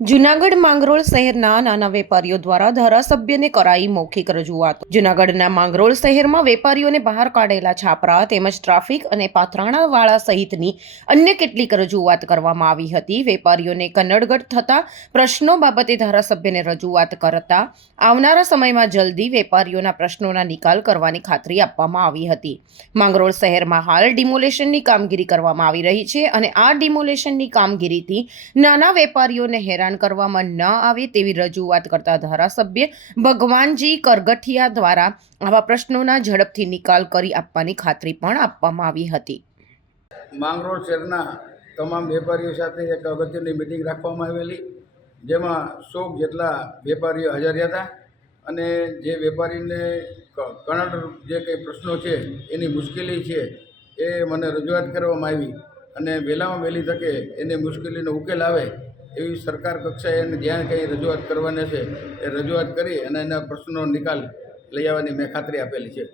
જુનાગઢ માંગરોળ શહેરના નાના વેપારીઓ દ્વારા ધારાસભ્યને કરાઈ મૌખિક રજૂઆત. જુનાગઢના માંગરોળ શહેરમાં વેપારીઓને બહાર કાઢેલા છાપરા તેમજ ટ્રાફિક અને પાથરાણાવાળા સહિતની અન્ય કેટલીક રજૂઆત કરવામાં આવી હતી. વેપારીઓને કન્નડગઢ થતા પ્રશ્નો બાબતે ધારાસભ્યને રજૂઆત કરતા આવનારા સમયમાં જલ્દી વેપારીઓના પ્રશ્નોના નિકાલ કરવાની ખાતરી આપવામાં આવી હતી. માંગરોળ શહેરમાં હાલ ડિમોલેશનની કામગીરી કરવામાં આવી રહી છે અને આ ડિમોલેશનની કામગીરીથી નાના વેપારીઓને હેરાન કરવામાં ન આવે તેવી રજૂઆત કરતા ધારાસભ્ય ભગવાનજી કરગઠિયા દ્વારા આવા પ્રશ્નોના ઝડપથી નિકાલ કરી આપવાની ખાતરી પણ આપવામાં આવી હતી. માંગરોળ શહેરના તમામ વેપારીઓ સાથે એક અગત્યની મિટિંગ રાખવામાં આવેલી, જેમાં સો જેટલા વેપારીઓ હાજર હતા અને જે વેપારીને ક- જે કંઈ પ્રશ્નો છે, એની મુશ્કેલી છે, એ મને રજૂઆત કરવામાં આવી અને વહેલામાં વહેલી તકે એની મુશ્કેલીનો ઉકેલ આવે એવી સરકાર કક્ષાએ એને જ્યાં કંઈ રજૂઆત કરવાની છે એ રજૂઆત કરી અને એના પ્રશ્નનો નિકાલ લઈ આવવાની મેં ખાતરી આપેલી છે.